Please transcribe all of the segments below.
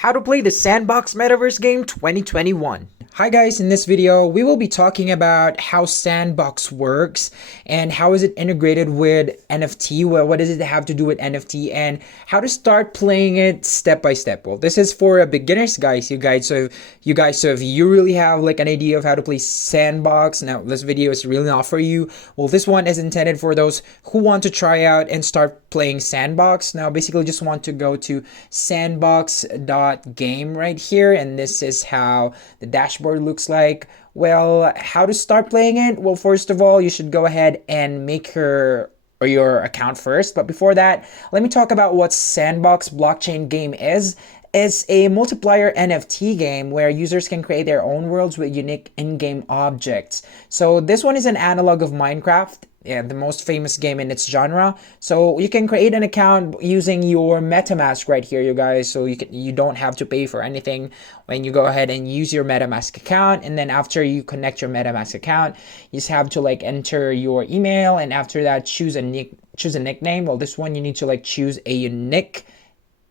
How to play the Sandbox Metaverse Game 2021. Hi guys, in this video we will be talking about how Sandbox works and how is it integrated with NFT. Well, what does it have to do with NFT and how to start playing it step by step. Well, this is for beginners, guys. So if you really have like an idea of how to play Sandbox, now this video is really not for you. Well, this one is intended for those who want to try out and start playing Sandbox. Now basically just want to go to sandbox.game right here, and this is how the dashboard looks like. Well, how to start playing it? Well, first of all, you should go ahead and make your account first. But before that, let me talk about what Sandbox blockchain game is. It's a multiplayer NFT game where users can create their own worlds with unique in-game objects. So this one is an analog of Minecraft, yeah, the most famous game in its genre. So you can create an account using your MetaMask right here, you guys. So you don't have to pay for anything when you go ahead and use your MetaMask account. And then after you connect your MetaMask account, you just have to like enter your email, and after that choose a nickname. Well, this one you need to like choose a unique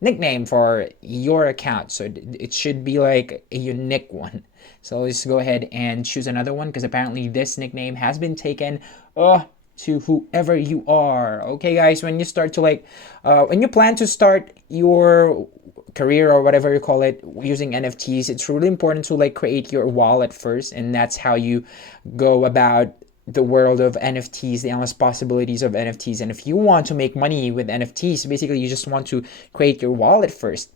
nickname for your account, so it should be like a unique one. So let's go ahead and choose another one, because apparently this nickname has been taken to whoever you are. Okay guys, when you start to when you plan to start your career or whatever you call it using NFTs, it's really important to like create your wallet first, and that's how you go about the world of NFTs, the endless possibilities of NFTs. And if you want to make money with NFTs, basically you just want to create your wallet first.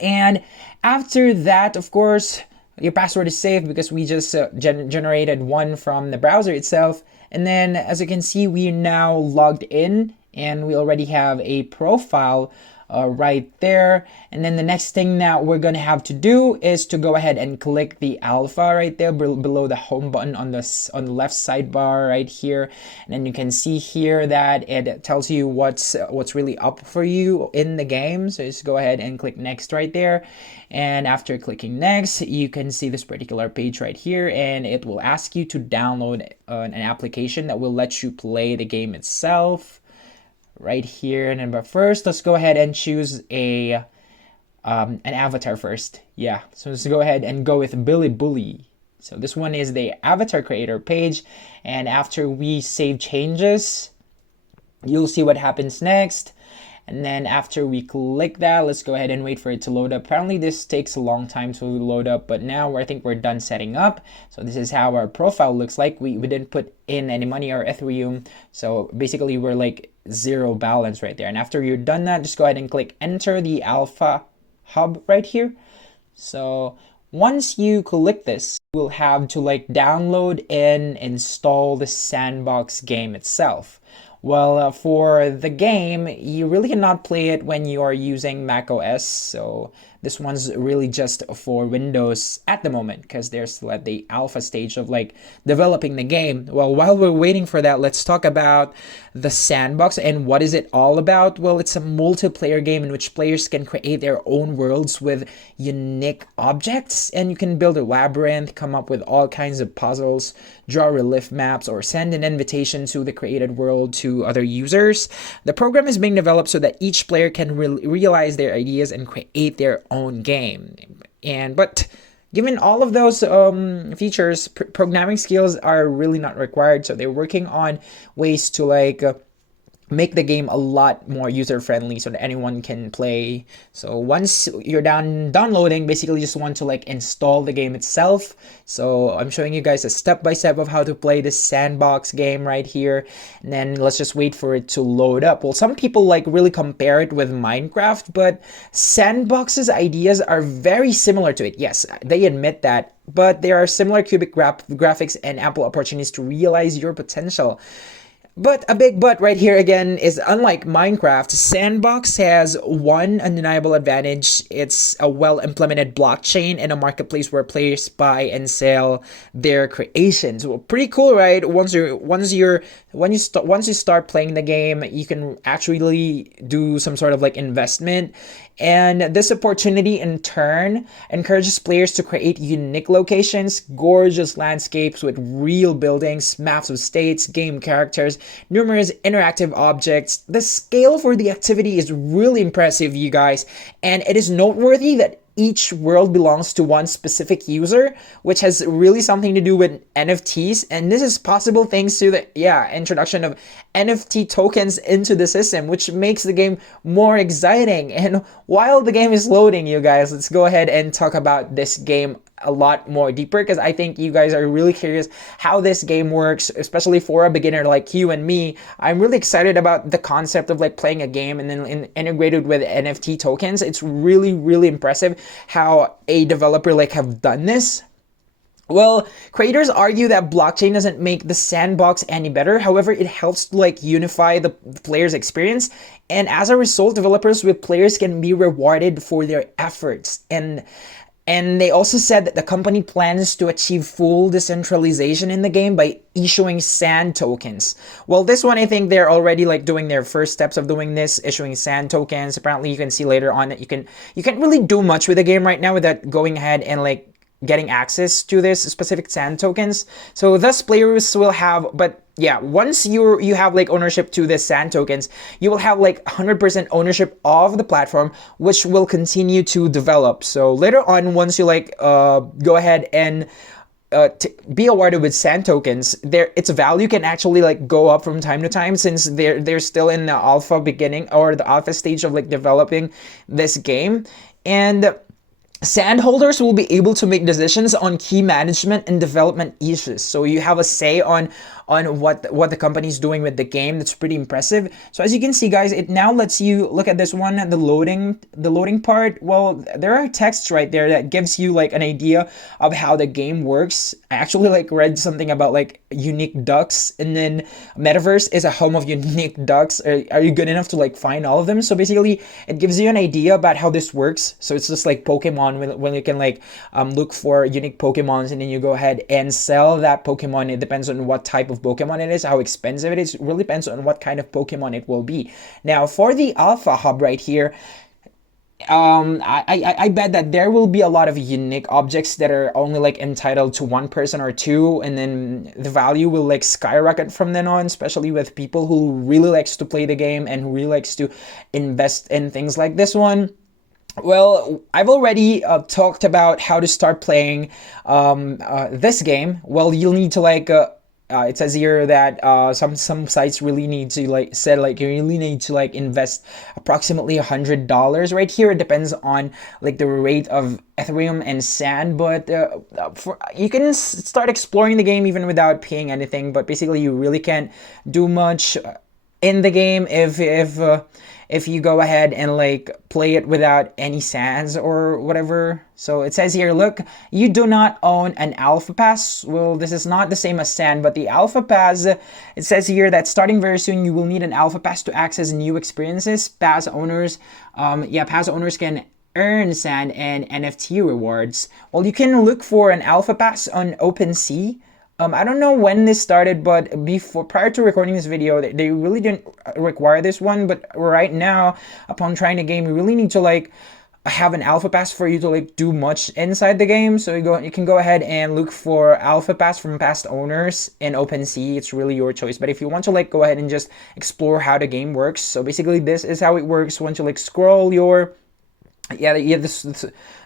And after that, of course, your password is safe because we just generated one from the browser itself. And then as you can see, we are now logged in and we already have a profile right there. And then the next thing that we're gonna have to do is to go ahead and click the alpha right there below the home button on the left sidebar right here. And then you can see here that it tells you what's really up for you in the game. So just go ahead and click next right there. And after clicking next, you can see this particular page right here, and it will ask you to download an application that will let you play the game itself right here. And then, but first, let's go ahead and choose an avatar first. Yeah, so let's go ahead and go with Billy Bully. So this one is the avatar creator page, and after we save changes, you'll see what happens next. And then after we click that, let's go ahead and wait for it to load up. Apparently this takes a long time to load up, but now I think we're done setting up. So this is how our profile looks like. We didn't put in any money or Ethereum, so basically we're like zero balance right there. And after you're done that, just go ahead and click enter the alpha hub right here. So once you click this, we'll have to like download and install the Sandbox game itself. Well, for the game, you really cannot play it when you are using Mac OS. So this one's really just for Windows at the moment, because they're still at the alpha stage of like developing the game. Well, while we're waiting for that, let's talk about the Sandbox and what is it all about. Well, it's a multiplayer game in which players can create their own worlds with unique objects, and you can build a labyrinth, come up with all kinds of puzzles, draw relief maps, or send an invitation to the created world to other users. The program is being developed so that each player can realize their ideas and create their own game. But given all of those features, programming skills are really not required. So they're working on ways to make the game a lot more user-friendly so that anyone can play. So once you're done downloading, basically just want to like install the game itself. So I'm showing you guys a step-by-step of how to play this Sandbox game right here, and then let's just wait for it to load up. Well, some people like really compare it with Minecraft, but Sandbox's ideas are very similar to it. Yes, they admit that, but there are similar cubic graphics and ample opportunities to realize your potential. But a big but right here again is, unlike Minecraft, Sandbox has one undeniable advantage. It's a well-implemented blockchain and a marketplace where players buy and sell their creations. Well, pretty cool, right? Once you start playing the game, you can actually do some sort of like investment. And this opportunity in turn encourages players to create unique locations, gorgeous landscapes with real buildings, maps of states, game characters, numerous interactive objects. The scale for the activity is really impressive, you guys, and it is noteworthy that each world belongs to one specific user, which has really something to do with NFTs. And this is possible thanks to the introduction of NFT tokens into the system, which makes the game more exciting. And while the game is loading, you guys, let's go ahead and talk about this game a lot more deeper, because I think you guys are really curious how this game works, especially for a beginner like you and me. I'm really excited about the concept of like playing a game and then integrated with NFT tokens. It's really, really impressive how a developer like have done this. Well, creators argue that blockchain doesn't make the sandbox any better. However, it helps to like unify the player's experience. And as a result, developers with players can be rewarded for their efforts. And they also said that the company plans to achieve full decentralization in the game by issuing sand tokens. Well, this one, I think they're already like doing their first steps of doing this, issuing sand tokens. Apparently, you can see later on that you can't really do much with the game right now without going ahead and like getting access to this specific sand tokens. So thus players will have, but yeah, once you have like ownership to the sand tokens, you will have like 100% ownership of the platform, which will continue to develop. So later on, once you like go ahead and be awarded with sand tokens, its value can actually like go up from time to time, since they're still in the alpha beginning or the alpha stage of like developing this game. And sand holders will be able to make decisions on key management and development issues. So you have a say on what the company is doing with the game. That's pretty impressive. So as you can see, guys, it now lets you look at this one, the loading part. Well, there are texts right there that gives you like an idea of how the game works. I actually like read something about like unique ducks, and then Metaverse is a home of unique ducks. Are you good enough to like find all of them? So basically, it gives you an idea about how this works. So it's just like Pokemon, when you can like look for unique Pokemons, and then you go ahead and sell that Pokemon. It depends on what type of Pokemon it is, how expensive it is. It really depends on what kind of Pokemon it will be. Now, for the Alpha Hub right here, I bet that there will be a lot of unique objects that are only like entitled to one person or two, and then the value will like skyrocket from then on, especially with people who really likes to play the game and who really likes to invest in things like this one. Well, I've already talked about how to start playing this game. Well, you'll need to like it says here that some sites really need to like said like you really need to like invest approximately $100 right here. It depends on like the rate of Ethereum and Sand, but you can start exploring the game even without paying anything. But basically, you really can't do much in the game if you go ahead and like play it without any sands or whatever. So it says here, look, you do not own an alpha pass. Well, this is not the same as sand, but the alpha pass, it says here that starting very soon, you will need an alpha pass to access new experiences. Pass owners can earn sand and NFT rewards. Well, you can look for an alpha pass on OpenSea. I don't know when this started, but prior to recording this video, they really didn't require this one. But right now, upon trying the game, you really need to like have an alpha pass for you to like do much inside the game. So you can go ahead and look for alpha pass from past owners in OpenSea. It's really your choice. But if you want to like go ahead and just explore how the game works, so basically this is how it works. Once you like scroll the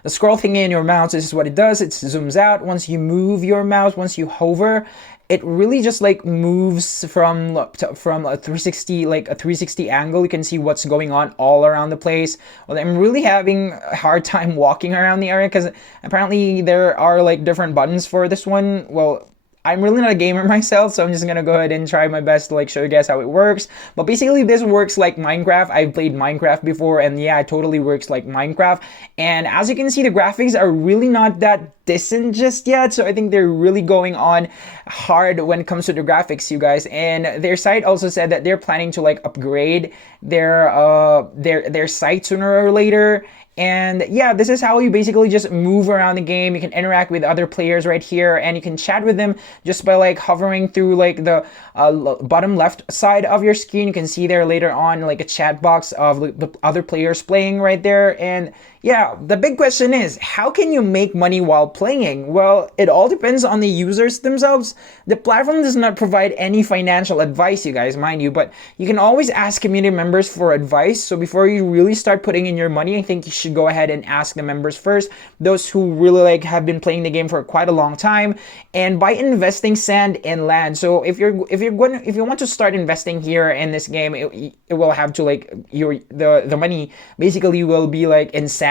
scroll thingy in your mouse, this is what it does. It zooms out. Once you move your mouse, once you hover, it really just like moves from a 360 angle. You can see what's going on all around the place. Well, I'm really having a hard time walking around the area because apparently there are like different buttons for this one. Well, I'm really not a gamer myself, so I'm just gonna go ahead and try my best to like show you guys how it works. But basically this works like Minecraft. I've played Minecraft before, and yeah, it totally works like Minecraft. And as you can see, the graphics are really not that decent just yet, so I think they're really going on hard when it comes to the graphics, you guys. And their site also said that they're planning to like upgrade their site sooner or later. And yeah, this is how you basically just move around the game. You can interact with other players right here, and you can chat with them just by like hovering through like the bottom left side of your screen. You can see there later on like a chat box of the other players playing right there. And Yeah, the big question is how can you make money while playing? Well, it all depends on the users themselves. The platform does not provide any financial advice, you guys, mind you, but you can always ask community members for advice. So before you really start putting in your money, I think you should go ahead and ask the members first, those who really like have been playing the game for quite a long time, and by investing sand and land. So if you want to start investing here in this game, it will have to like the money basically will be like in sands.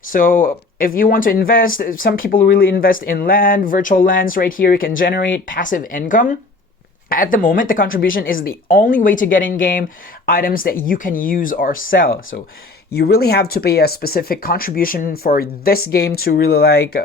So if you want to invest, some people really invest in land, virtual lands right here. You can generate passive income. At the moment, the contribution is the only way to get in-game items that you can use or sell. So you really have to pay a specific contribution for this game to really like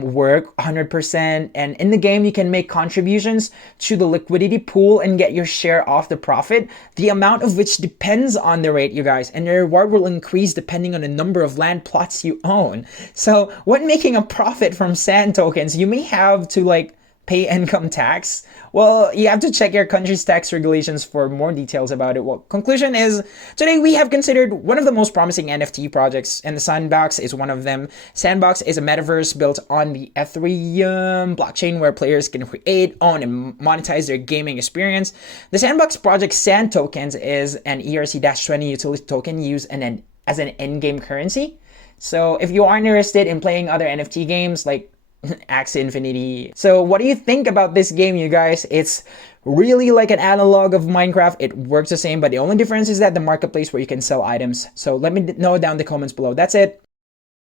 work 100%. And in the game, you can make contributions to the liquidity pool and get your share off the profit, the amount of which depends on the rate, you guys. And your reward will increase depending on the number of land plots you own. So when making a profit from sand tokens, you may have to like pay income tax. Well, you have to check your country's tax regulations for more details about it. Well, conclusion is today we have considered one of the most promising NFT projects, and the Sandbox is one of them. Sandbox is a metaverse built on the Ethereum blockchain where players can create, own, and monetize their gaming experience. The Sandbox project Sand Tokens is an ERC-20 utility token used as an in-game currency. So if you are interested in playing other NFT games like Axie Infinity. So what do you think about this game, you guys? It's really like an analog of Minecraft. It works the same, but the only difference is that the marketplace where you can sell items. So let me know down in the comments below. That's it.